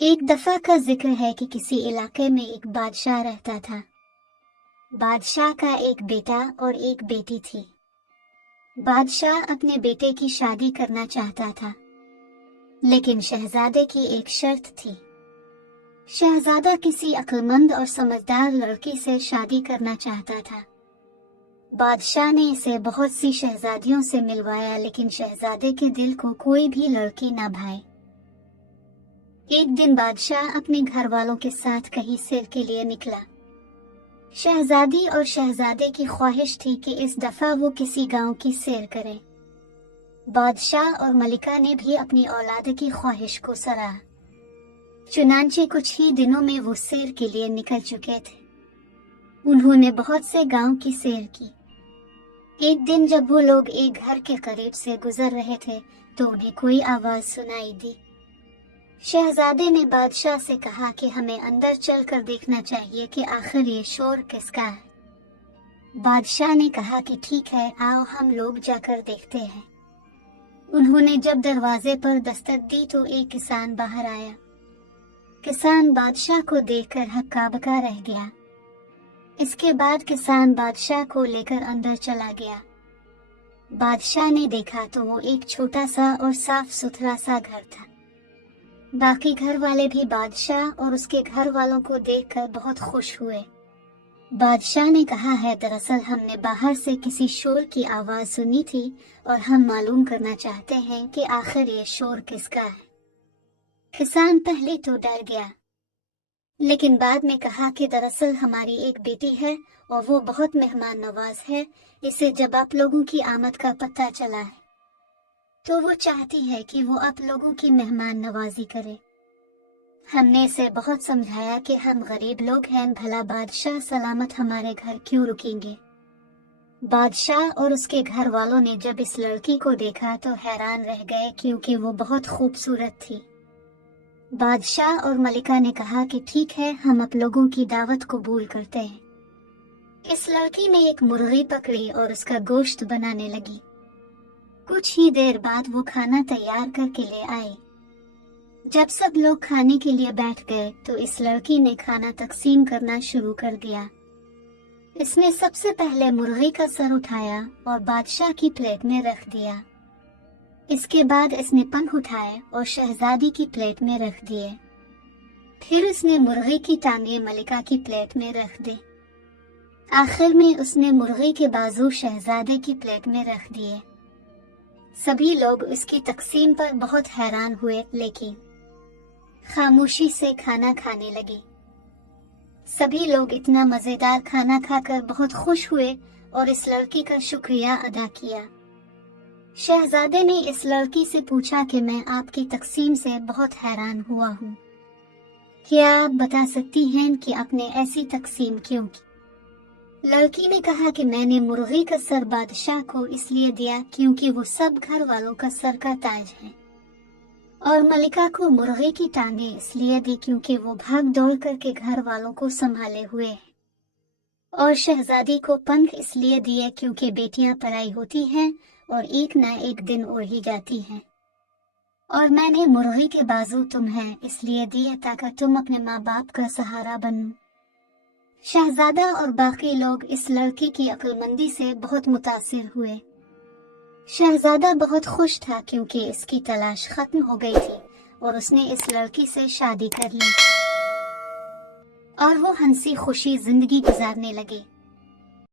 एक दफा का जिक्र है कि किसी इलाके में एक बादशाह रहता था। बादशाह का एक बेटा और एक बेटी थी। बादशाह अपने बेटे की शादी करना चाहता था, लेकिन शहजादे की एक शर्त थी। शहजादा किसी अक्लमंद और समझदार लड़की से शादी करना चाहता था। बादशाह ने इसे बहुत सी शहजादियों से मिलवाया, लेकिन शहजादे के दिल को कोई भी लड़की ना भाई। एक दिन बादशाह अपने घर वालों के साथ कहीं सैर के लिए निकला। शहजादी और शहजादे की ख्वाहिश थी कि इस दफा वो किसी गांव की सैर करें। बादशाह और मलिका ने भी अपनी औलाद की ख्वाहिश को सराहा। चुनांचे कुछ ही दिनों में वो सैर के लिए निकल चुके थे। उन्होंने बहुत से गांव की सैर की। एक दिन जब वो लोग एक घर के करीब से गुजर रहे थे तो उन्हें कोई आवाज सुनाई दी। शहजादे ने बादशाह से कहा कि हमें अंदर चलकर देखना चाहिए कि आखिर ये शोर किसका है। बादशाह ने कहा कि ठीक है, आओ हम लोग जाकर देखते हैं। उन्होंने जब दरवाजे पर दस्तक दी तो एक किसान बाहर आया। किसान बादशाह को देखकर हक्का बक्का रह गया। इसके बाद किसान बादशाह को लेकर अंदर चला गया। बादशाह ने देखा तो वो एक छोटा सा और साफ सुथरा सा घर था। बाकी घर वाले भी बादशाह और उसके घर वालों को देखकर बहुत खुश हुए। बादशाह ने कहा है, दरअसल हमने बाहर से किसी शोर की आवाज सुनी थी और हम मालूम करना चाहते हैं कि आखिर ये शोर किसका है। किसान पहले तो डर गया, लेकिन बाद में कहा कि दरअसल हमारी एक बेटी है और वो बहुत मेहमान नवाज है। इसे जब आप लोगों की आमद का पता चला है तो वो चाहती है कि वो आप लोगों की मेहमान नवाजी करे। हमने इसे बहुत समझाया कि हम गरीब लोग हैं, भला बादशाह सलामत हमारे घर क्यों रुकेंगे। बादशाह और उसके घर वालों ने जब इस लड़की को देखा तो हैरान रह गए, क्योंकि वो बहुत खूबसूरत थी। बादशाह और मलिका ने कहा कि ठीक है, हम आप लोगों की दावत कबूल करते हैं। इस लड़की ने एक मुर्गी पकड़ी और उसका गोश्त बनाने लगी। कुछ ही देर बाद वो खाना तैयार करके ले आई। जब सब लोग खाने के लिए बैठ गए तो इस लड़की ने खाना तकसीम करना शुरू कर दिया। इसने सबसे पहले मुर्गी का सर उठाया और बादशाह की प्लेट में रख दिया। इसके बाद इसने पंख उठाए और शहजादी की प्लेट में रख दिए। फिर उसने मुर्गी की टांगे मलिका की प्लेट में रख दी। आखिर में उसने मुर्गी के बाजू शहजादे की प्लेट में रख दिए। सभी लोग उसकी तकसीम पर बहुत हैरान हुए, लेकिन खामोशी से खाना खाने लगे। सभी लोग इतना मजेदार खाना खाकर बहुत खुश हुए और इस लड़की का शुक्रिया अदा किया। शहजादे ने इस लड़की से पूछा कि मैं आपकी तकसीम से बहुत हैरान हुआ हूँ। क्या आप बता सकती हैं कि आपने ऐसी तकसीम क्यों की? लड़की ने कहा कि मैंने मुर्गी का सर बादशाह को इसलिए दिया क्योंकि वो सब घर वालों का सर का ताज है, और मलिका को मुर्गी की टांगे इसलिए दी क्योंकि वो भाग दौड़ करके घर वालों को संभाले हुए है, और शहजादी को पंख इसलिए दिए क्योंकि बेटियां पराई होती हैं और एक ना एक दिन उड़ ही जाती हैं, और मैंने मुर्गी के बाजू तुम्हें इसलिए दिए ताकि तुम अपने माँ बाप का सहारा बनो। शहजादा और बाकी लोग इस लड़की की अक्लमंदी से बहुत मुतासिर हुए। शहजादा बहुत खुश था क्योंकि इसकी तलाश खत्म हो गई थी और उसने इस लड़की से शादी कर ली और वो हंसी खुशी जिंदगी गुजारने लगे।